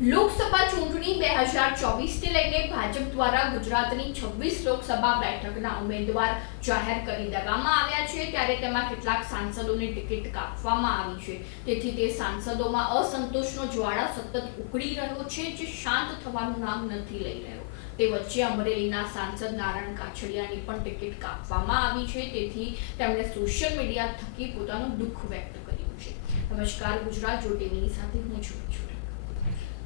લોકસભા ચૂંટણી બે હજાર ચોવીસને લઈને ભાજપ દ્વારા ગુજરાતની છવ્વીસ લોકસભા બેઠકના ઉમેદવાર જાહેર કરી દેવામાં આવ્યા છે. ત્યારે તેમાં કેટલાક સાંસદોની ટિકિટ કાપવામાં આવી છે. તેથી તે સાંસદોમાં અસંતોષનો જ્વાળા સતત ઉકળી રહ્યો છે, જે શાંત થવાનું નામ નથી લઈ રહ્યો. તે વચ્ચે અમરેલીના સાંસદ નારાયણ કાછડિયાની પણ ટિકિટ કાપવામાં આવી છે. તેથી તેમણે સોશિયલ મીડિયા થકી પોતાનું દુઃખ વ્યક્ત કર્યું છે. નમસ્કાર, ગુજરાત જો ટીવીની સાથે હું છું.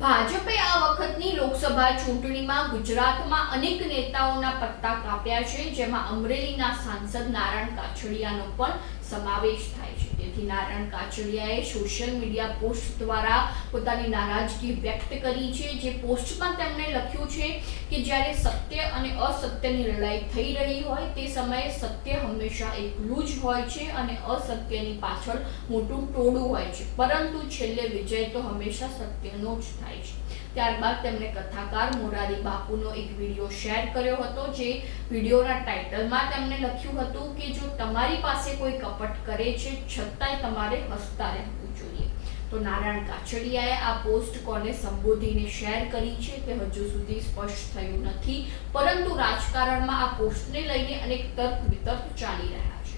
ભાજપે આ વખતની લોકસભા ચૂંટણીમાં ગુજરાતમાં અનેક નેતાઓના પત્તા કાપ્યા છે, જેમાં અમરેલીના સાંસદ નારાયણ કાછડિયાનો પણ સમાવેશ થાય છે. તેથી નારાયણ કાછડિયાએ સોશિયલ મીડિયા પોસ્ટ દ્વારા પોતાની નારાજગી વ્યક્ત કરી છે. જે પોસ્ટમાં તેમણે લખ્યું છે કે જ્યારે સત્ય અને અસત્યની લડાઈ થઈ રહી હોય તે સમયે સત્ય હંમેશા એકલું જ હોય છે અને અસત્યની પાછળ મોટું ટોળું હોય છે. પરંતુ છેલ્લે વિજય તો હંમેશા સત્યનો જ થાય છે. ત્યારબાદ તેમણે કથાકાર મોરારી બાપુનો એક વીડિયો શેર કર્યો હતો, જે વિડીયોના ટાઇટલમાં તેમણે લખ્યું હતું કે જો તમારી પાસે કોઈ કપટ કરે છે, છતાંય તમારે હસતા રહેવું જોઈએ. તો નારાયણ કાછડિયાએ આ પોસ્ટ કોને સંબોધીને શેર કરી છે તે હજુ સુધી સ્પષ્ટ થયું નથી, પરંતુ રાજકારણમાં આ પોસ્ટને લઈને અનેક તર્ક વિતર્ક ચાલી રહ્યા છે.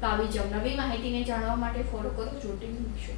તો આવી જ નવી માહિતીને જાણવા માટે ફોલો કરો જોટી વિશે